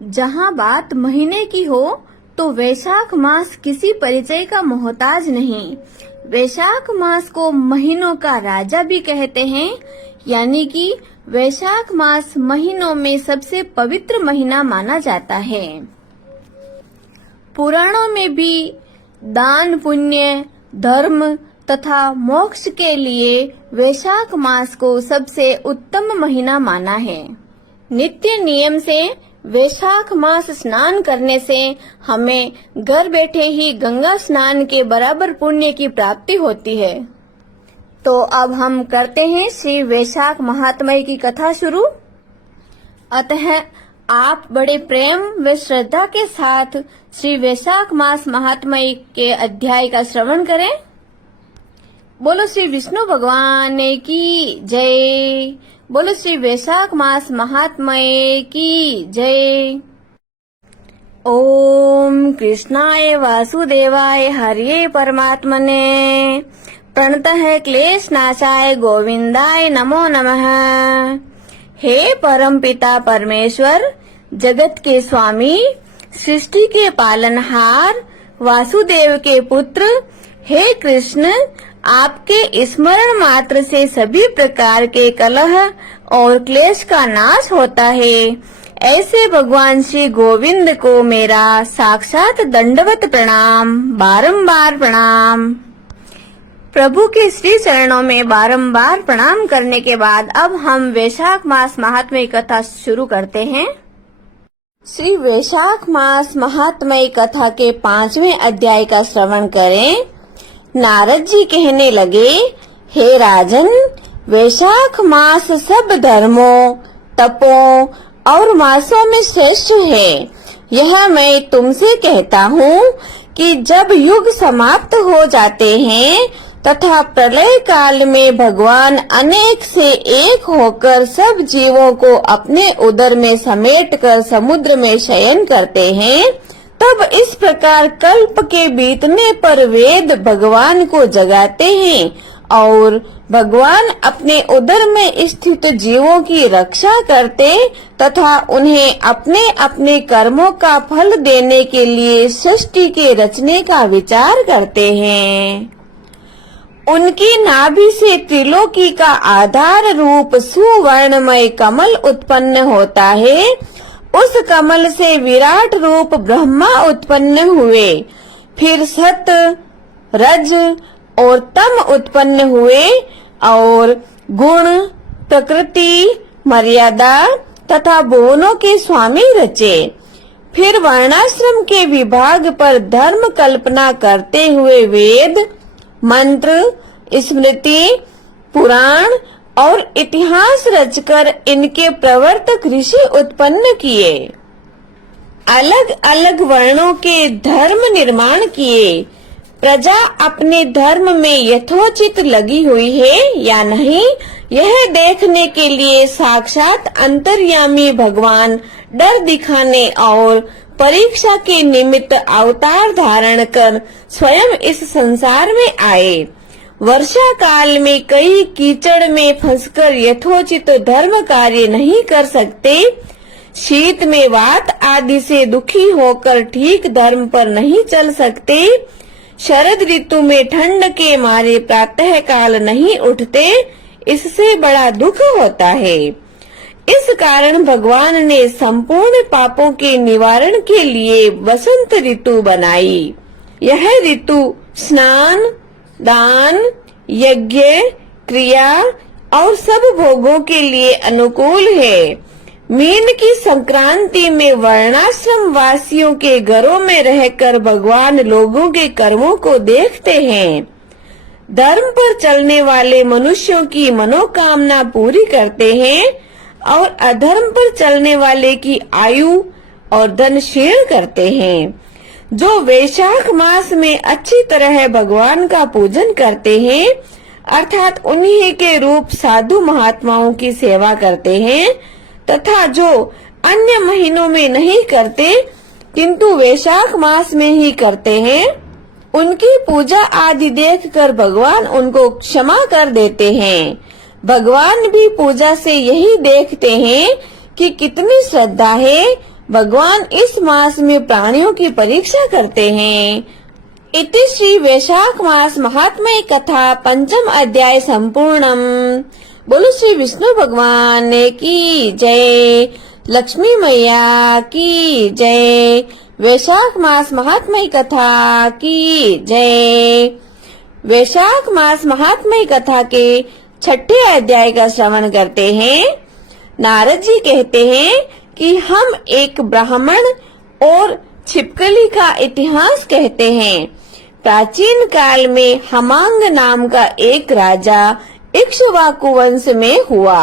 जहाँ बात महीने की हो तो वैशाख मास किसी परिचय का मोहताज नहीं। वैशाख मास को महीनों का राजा भी कहते हैं, यानी कि वैशाख मास महीनों में सबसे पवित्र महीना माना जाता है। पुराणों में भी दान पुण्य, धर्म तथा मोक्ष के लिए वैशाख मास को सबसे उत्तम महीना माना है। नित्य नियम से वैशाख मास स्नान करने से हमें घर बैठे ही गंगा स्नान के बराबर पुण्य की प्राप्ति होती है। तो अब हम करते हैं श्री वैशाख महात्म्य की कथा शुरू। अतः आप बड़े प्रेम व श्रद्धा के साथ श्री वैशाख मास महात्म्य के अध्याय का श्रवण करें। बोलो श्री विष्णु भगवान की जय। बोलो श्री वैशाख मास महात्म्य की जय। ओम कृष्णाय वासुदेवाय हरिये परमात्मने प्रणतः क्लेश नाशाय गोविंदाय नमो नमः। हे परम पिता परमेश्वर, जगत के स्वामी, सृष्टि के पालनहार, वासुदेव के पुत्र, हे कृष्ण, आपके स्मरण मात्र से सभी प्रकार के कलह और क्लेश का नाश होता है। ऐसे भगवान श्री गोविंद को मेरा साक्षात दंडवत प्रणाम, बारंबार प्रणाम। प्रभु के श्री चरणों में बारंबार प्रणाम करने के बाद अब हम वैशाख मास महात्म्य कथा शुरू करते हैं। श्री वैशाख मास महात्म्य कथा के 5वें अध्याय का श्रवण करें। नारद जी कहने लगे, हे राजन, वैशाख मास सब धर्मों, तपों और मासों में श्रेष्ठ है। यह मैं तुमसे कहता हूँ कि जब युग समाप्त हो जाते हैं तथा प्रलय काल में भगवान अनेक से एक होकर सब जीवों को अपने उदर में समेटकर समुद्र में शयन करते हैं, तब इस प्रकार कल्प के बीतने पर वेद भगवान को जगाते हैं और भगवान अपने उदर में स्थित जीवों की रक्षा करते तथा उन्हें अपने अपने कर्मों का फल देने के लिए सृष्टि के रचने का विचार करते हैं। उनकी नाभि से त्रिलोकी का आधार रूप सुवर्णमय कमल उत्पन्न होता है। उस कमल से विराट रूप ब्रह्मा उत्पन्न हुए। फिर सत, रज और तम उत्पन्न हुए और गुण, प्रकृति, मर्यादा तथा भुवनों के स्वामी रचे। फिर वर्णाश्रम के विभाग पर धर्म कल्पना करते हुए वेद, मंत्र, स्मृति, पुराण और इतिहास रचकर इनके प्रवर्तक ऋषि उत्पन्न किए। अलग अलग वर्णों के धर्म निर्माण किए। प्रजा अपने धर्म में यथोचित लगी हुई है या नहीं, यह देखने के लिए साक्षात अंतर्यामी भगवान डर दिखाने और परीक्षा के निमित्त अवतार धारण कर स्वयं इस संसार में आए। वर्षा काल में कई कीचड़ में फंसकर यथोचित धर्म कार्य नहीं कर सकते, शीत में वात आदि से दुखी होकर ठीक धर्म पर नहीं चल सकते, शरद ऋतु में ठंड के मारे प्रातः काल नहीं उठते, इससे बड़ा दुख होता है। इस कारण भगवान ने संपूर्ण पापों के निवारण के लिए वसंत ऋतु बनाई। यह ऋतु स्नान, दान, यज्ञ, क्रिया और सब भोगों के लिए अनुकूल है। मीन की संक्रांति में वर्णाश्रम वासियों के घरों में रहकर भगवान लोगों के कर्मों को देखते हैं। धर्म पर चलने वाले मनुष्यों की मनोकामना पूरी करते हैं और अधर्म पर चलने वाले की आयु और धन क्षीण करते हैं। जो वैशाख मास में अच्छी तरह भगवान का पूजन करते हैं, अर्थात उन्हीं के रूप साधु महात्माओं की सेवा करते हैं, तथा जो अन्य महीनों में नहीं करते किंतु वैशाख मास में ही करते हैं, उनकी पूजा आदि देखकर भगवान उनको क्षमा कर देते हैं। भगवान भी पूजा से यही देखते हैं कि कितनी श्रद्धा है, भगवान इस मास में प्राणियों की परीक्षा करते हैं। इति श्री वैशाख मास महात्म्य कथा पंचम अध्याय संपूर्णम। बोलो श्री विष्णु भगवान की जय, लक्ष्मी मैया की जय। वैशाख मास महात्म्य कथा की जय। वैशाख मास महात्म्य कथा के 6ठे अध्याय का श्रवण करते हैं। नारद जी कहते हैं कि हम एक ब्राह्मण और छिपकली का इतिहास कहते हैं। प्राचीन काल में हमांग नाम का एक राजा इक्ष्वाकु वंश में हुआ।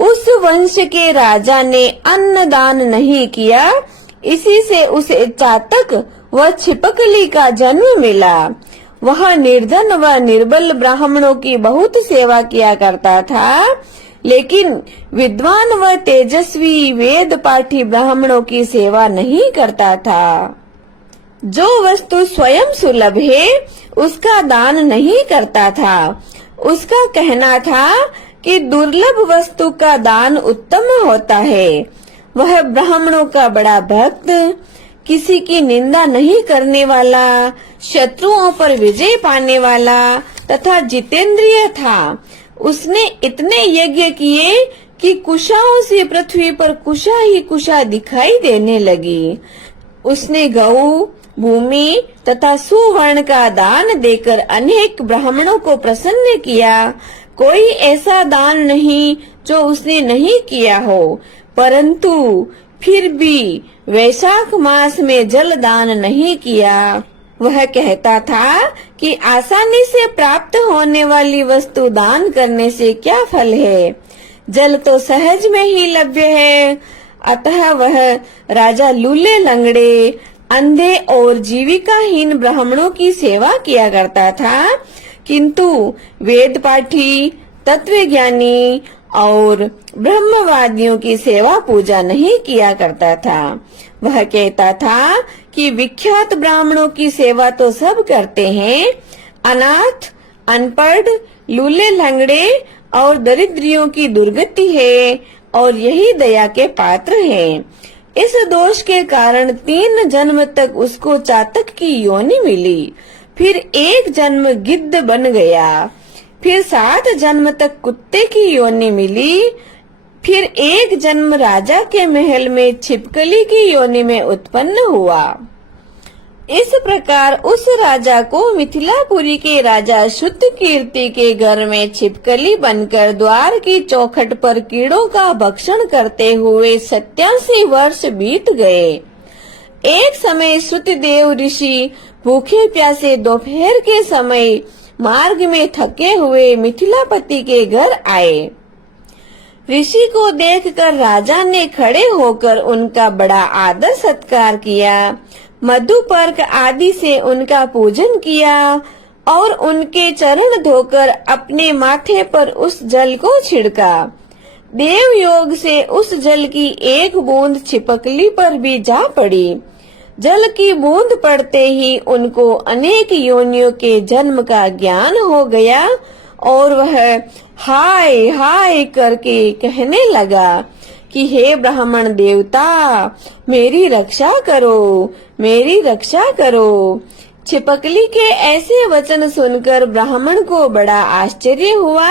उस वंश के राजा ने अन्नदान नहीं किया, इसी से उसे चातक व छिपकली का जन्म मिला। वह निर्धन व निर्बल ब्राह्मणों की बहुत सेवा किया करता था, लेकिन विद्वान व तेजस्वी वेद पाठी ब्राह्मणों की सेवा नहीं करता था। जो वस्तु स्वयं सुलभ है उसका दान नहीं करता था। उसका कहना था कि दुर्लभ वस्तु का दान उत्तम होता है। वह ब्राह्मणों का बड़ा भक्त, किसी की निंदा नहीं करने वाला, शत्रुओं पर विजय पाने वाला तथा जितेंद्रिय था। उसने इतने यज्ञ किए कि कुशाओं से पृथ्वी पर कुशा ही कुशा दिखाई देने लगी। उसने गऊ, भूमि तथा सुवर्ण का दान देकर अनेक ब्राह्मणों को प्रसन्न किया। कोई ऐसा दान नहीं जो उसने नहीं किया हो। परंतु फिर भी वैशाख मास में जल दान नहीं किया। वह कहता था कि आसानी से प्राप्त होने वाली वस्तु दान करने से क्या फल है, जल तो सहज में ही लभ्य है। अतः वह राजा लूले लंगड़े, अंधे और जीविकाहीन ब्राह्मणों की सेवा किया करता था, किंतु वेद पाठी, तत्वज्ञानी और ब्रह्मवादियों की सेवा पूजा नहीं किया करता था। वह कहता था कि विख्यात ब्राह्मणों की सेवा तो सब करते हैं, अनाथ, अनपढ़, लूले लंगड़े और दरिद्रियों की दुर्गति है और यही दया के पात्र हैं। इस दोष के कारण 3 जन्म तक उसको चातक की योनि मिली, फिर 1 जन्म गिद्ध बन गया, फिर 7 जन्म तक कुत्ते की योनि मिली, फिर 1 जन्म राजा के महल में छिपकली की योनि में उत्पन्न हुआ। इस प्रकार उस राजा को मिथिलापुरी के राजा शुद्ध कीर्ति के घर में छिपकली बनकर द्वार की चौखट पर कीड़ों का भक्षण करते हुए 87 वर्ष बीत गए। एक समय श्रुतदेव ऋषि भूखे प्यासे दोपहर के समय मार्ग में थके हुए मिथिलापति के घर आए। ऋषि को देखकर राजा ने खड़े होकर उनका बड़ा आदर सत्कार किया, मधुपर्क आदि से उनका पूजन किया और उनके चरण धोकर अपने माथे पर उस जल को छिड़का। देव योग से उस जल की एक बूंद छिपकली पर भी जा पड़ी। जल की बूंद पड़ते ही उनको अनेक योनियों के जन्म का ज्ञान हो गया और वह हाय हाय करके कहने लगा कि हे ब्राह्मण देवता, मेरी रक्षा करो, मेरी रक्षा करो। छिपकली के ऐसे वचन सुनकर ब्राह्मण को बड़ा आश्चर्य हुआ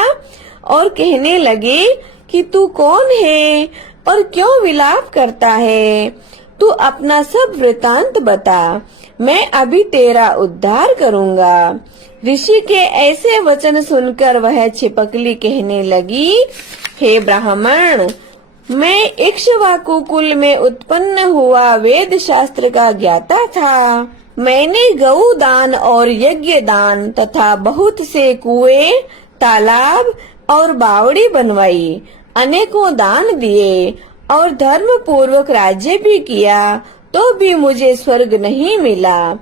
और कहने लगे कि तू कौन है और क्यों विलाप करता है? तू अपना सब वृतांत बता, मैं अभी तेरा उद्धार करूंगा। ऋषि के ऐसे वचन सुनकर वह छिपकली कहने लगी, हे ब्राह्मण, मैं इक्ष्वाकु कुल में उत्पन्न हुआ वेद शास्त्र का ज्ञाता था। मैंने गौ दान और यज्ञ दान तथा बहुत से कुएं, तालाब और बावड़ी बनवाई, अनेकों दान दिए और धर्म पूर्वक राज्य भी किया, तो भी मुझे स्वर्ग नहीं मिला।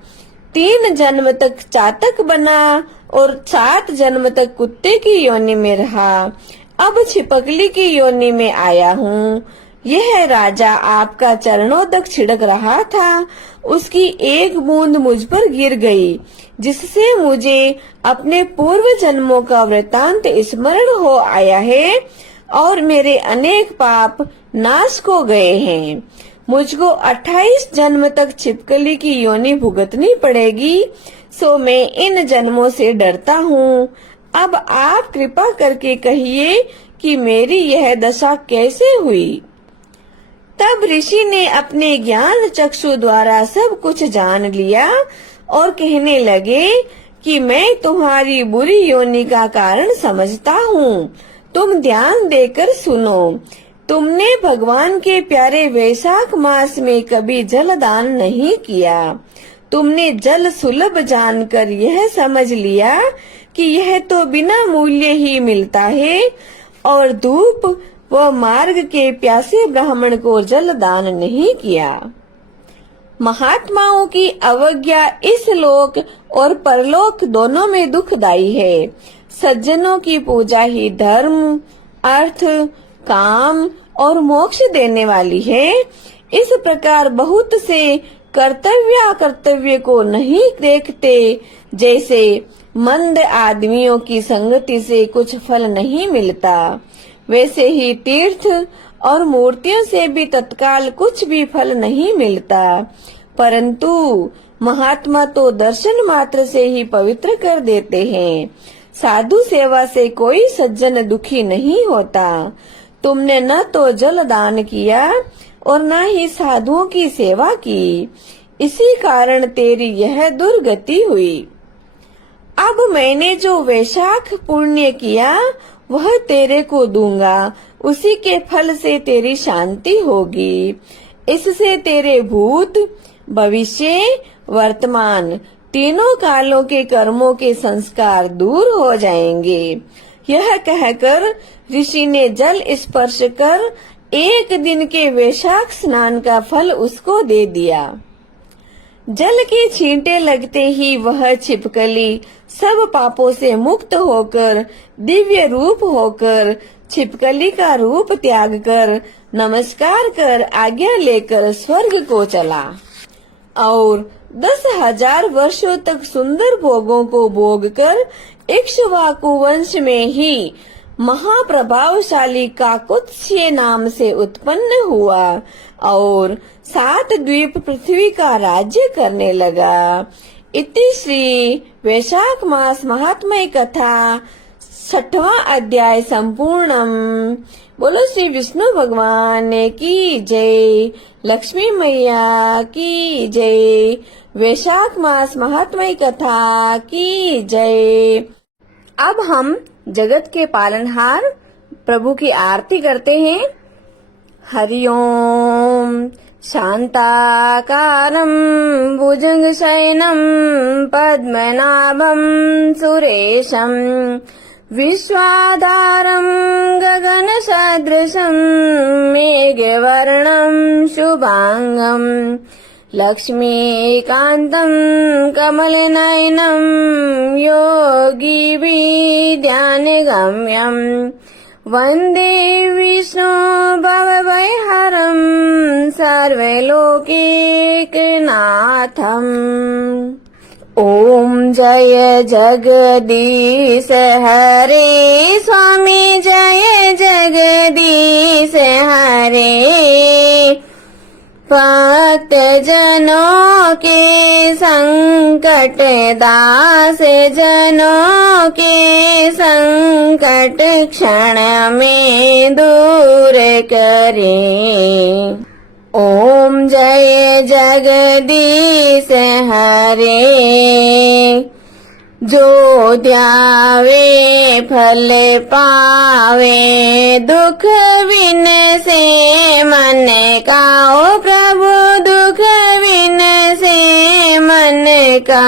3 जन्म तक चातक बना और 7 जन्म तक कुत्ते की योनि में रहा। अब छिपकली की योनि में आया हूँ। यह राजा आपका चरणोदक छिड़क रहा था, उसकी एक बूंद मुझ पर गिर गई, जिससे मुझे अपने पूर्व जन्मों का वृतांत स्मरण हो आया है और मेरे अनेक पाप नाश को गए हैं। मुझको 28 जन्म तक छिपकली की योनि भुगतनी पड़ेगी, सो मैं इन जन्मों से डरता हूँ। अब आप कृपा करके कहिए कि मेरी यह दशा कैसे हुई। तब ऋषि ने अपने ज्ञान चक्षु द्वारा सब कुछ जान लिया और कहने लगे कि मैं तुम्हारी बुरी योनि का कारण समझता हूँ। तुम ध्यान देकर सुनो। तुमने भगवान के प्यारे वैशाख मास में कभी जल दान नहीं किया। तुमने जल सुलभ जानकर यह समझ लिया कि यह तो बिना मूल्य ही मिलता है और धूप व मार्ग के प्यासे ब्राह्मण को जल दान नहीं किया। महात्माओं की अवज्ञा इस लोक और परलोक दोनों में दुखदायी है। सज्जनों की पूजा ही धर्म, अर्थ, काम और मोक्ष देने वाली है। इस प्रकार बहुत से कर्तव्य को नहीं देखते। जैसे मंद आदमियों की संगति से कुछ फल नहीं मिलता, वैसे ही तीर्थ और मूर्तियों से भी तत्काल कुछ भी फल नहीं मिलता। परंतु महात्मा तो दर्शन मात्र से ही पवित्र कर देते हैं। साधु सेवा से कोई सज्जन दुखी नहीं होता। तुमने न तो जल दान किया और न ही साधुओं की सेवा की, इसी कारण तेरी यह दुर्गति हुई। अब मैंने जो वैशाख पुण्य किया वह तेरे को दूंगा, उसी के फल से तेरी शांति होगी। इससे तेरे भूत, भविष्य, वर्तमान तीनों कालों के कर्मों के संस्कार दूर हो जाएंगे। यह कहकर ऋषि ने जल स्पर्श कर एक दिन के वैशाख स्नान का फल उसको दे दिया। जल के छींटे लगते ही वह छिपकली सब पापों से मुक्त होकर दिव्य रूप होकर छिपकली का रूप त्याग कर नमस्कार कर आज्ञा लेकर स्वर्ग को चला और 10,000 वर्षों तक सुंदर भोगों को भोग कर इक्ष्वाकु वंश में ही महाप्रभावशाली काकुत्स्य नाम से उत्पन्न हुआ और 7 द्वीप पृथ्वी का राज्य करने लगा। इति श्री वैशाख मास महात्म्य कथा 6वां अध्याय संपूर्णम। बोलो श्री विष्णु भगवान की जय, लक्ष्मी मैया की जय, वैशाख मास महात्म्य कथा की जय। अब हम जगत के पालनहार प्रभु की आरती करते हैं। हरि ओम। शांताकारं भुजगशयनं पद्मनाभं सुरेशं विश्वाधारं गगनसदृशं मेघवर्णं शुभांगं लक्ष्मीकान्तं कमलनयनं योगिभिर्ध्यानगम्यं वन्दे विष्णु भवभयहरं सर्वलोकैकनाथम्। ओम जय जगदीश हरे स्वामी, जय जगदीश हरे। भक्त जनों के संकट, दास जनों के संकट क्षण में दूर करे। ओम जय जगदीश हरे। जो ध्यावे फल पावे, दुख बिन से मन का। ओ प्रभु दुख बिन से मन का।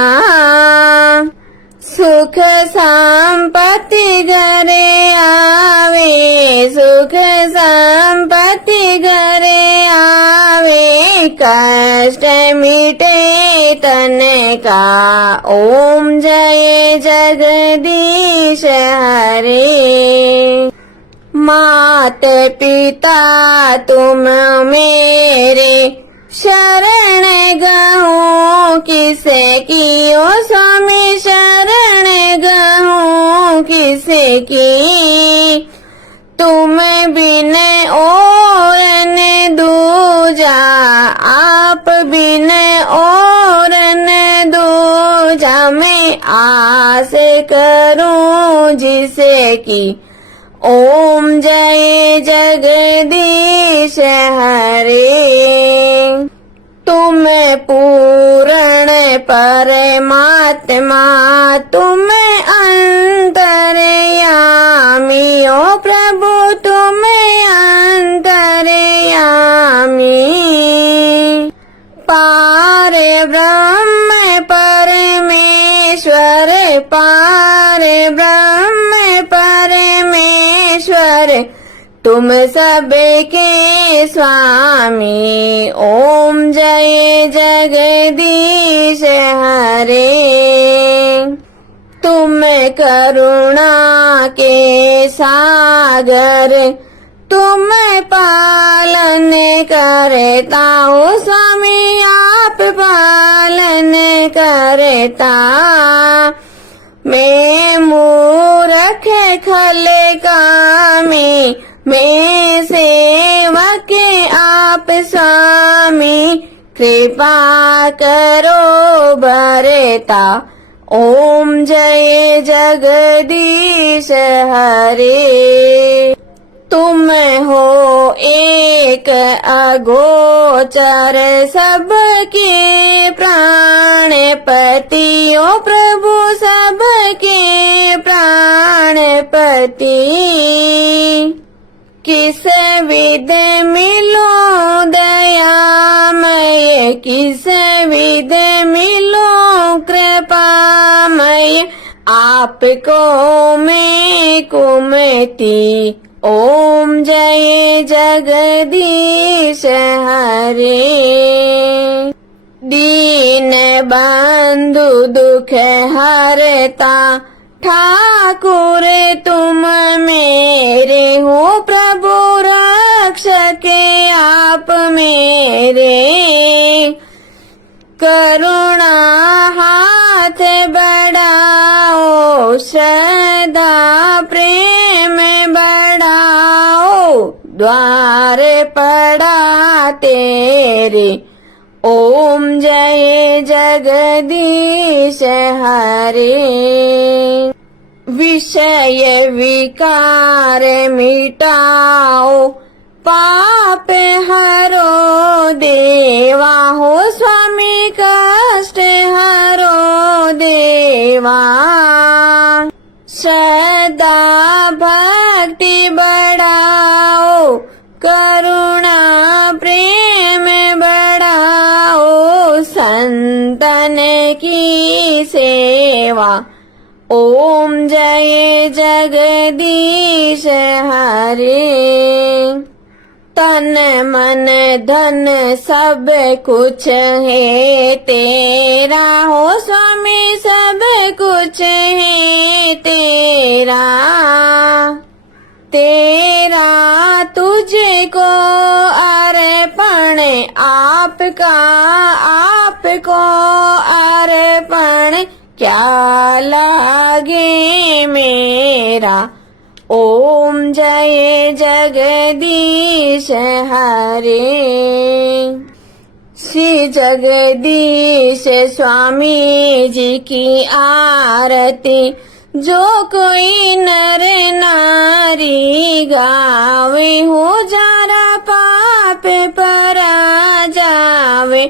सुख संपत्ति घरे आवे, सुख संपत्ति घरे आवे, कष्ट मिटे तन का। ओम जय जगदीश हरे। मात पिता तुम मेरे शरण गहूँ किसे की। ओ स्वामी शरण गहूँ किसे की। तुम बिन और दूर दूजा, आप बिन और न दूजा। मैं आस करूं जिसे की, ओम जय जगदीश हरे। तुम पूर्ण परमात्मा, तुम अंतर्यामी, ओ प्रभु तुम अंतर्यामी। पार ब्रह्म परमेश्वर, पार ब्रह्म परमेश्वर, तुम सबके स्वामी। ओम जय जगदीश हरे। तुम करुणा के सागर, तुम पालन करता हो स्वामी, आप पालन करता। मैं मूर्ख खल कामी, मैं सेवक आप स्वामी। कृपा करो भरता, ओम जय जगदीश हरे। तुम हो एक अगोचर, सबके प्राणपति, ओ प्रभु सबके प्राणपति। किस विध मिलो दयामय, किस विध मिलो कृपामय, आपको मैं कुमति। ओम जय जगदीश हरे। दीन बंधु दुख हरता, ठाकुर तुम मेरे हो, प्रभु रक्षक आप मेरे। करुणा हाथ बढ़ाओ, श्रद्धा प्रेम बढ़ाओ, द्वार पड़ा तेरे। ओम जय जगदीश हरे। विषय विकार मिटाओ, पाप हरो देवा हो स्वामी, कष्ट हरो देवा। श्रद्धा भक्ति बढ़ाओ, करुणा प्रेम बढ़ाओ, संतन की सेवा। ओम जय जगदीश हरे। तन मन धन सब कुछ है तेरा हो स्वामी, सब कुछ है तेरा। तेरा तुझको अर्पण, आपका आपको अर्पण, क्या लागे मेरा। ओम जय जगदीश हरे। श्री जगदीश स्वामी जी की आरती, जो कोई नर नारी गावे, हो जारा पाप परा जावे।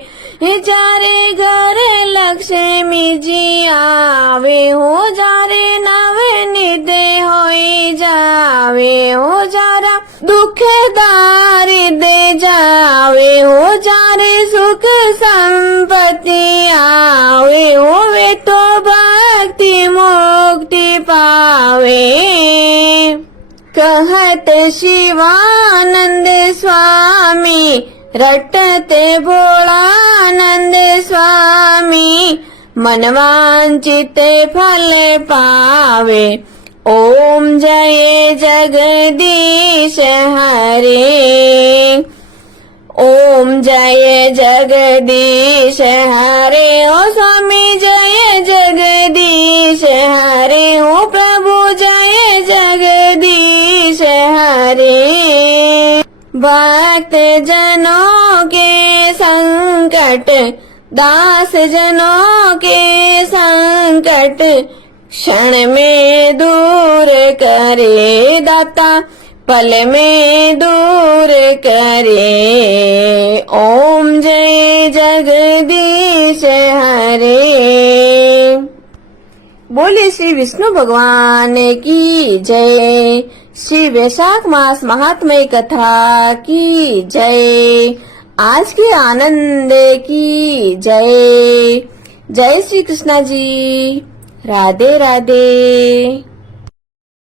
जारे घर लक्ष्मी जी आवे, हो जारे नव निधि होई जावे। हो जारा दुख दारिद्र जावे, हो जारे सुख संपत्ति आवे। होवे तो भक्ति मुक्ति पावे। कहत शिवानंद स्वामी, रटते भोलानंद स्वामी, मनवांचित फल पावे। ओम जय जगदीश हरे। ओम जय जगदीश हरे। ओ स्वामी जय जगदीश हरे। ओ प्रभु जय जगदीश हरे। भक्त जनों के संकट, दास जनों के संकट क्षण में दूर करे दाता, पल में दूर करे। ओम जय जगदीश हरे। बोले श्री विष्णु भगवान की जय। श्री वैशाख मास महात्म्य कथा की जय। आज के आनंद की जय। जय श्री कृष्णा जी। राधे राधे।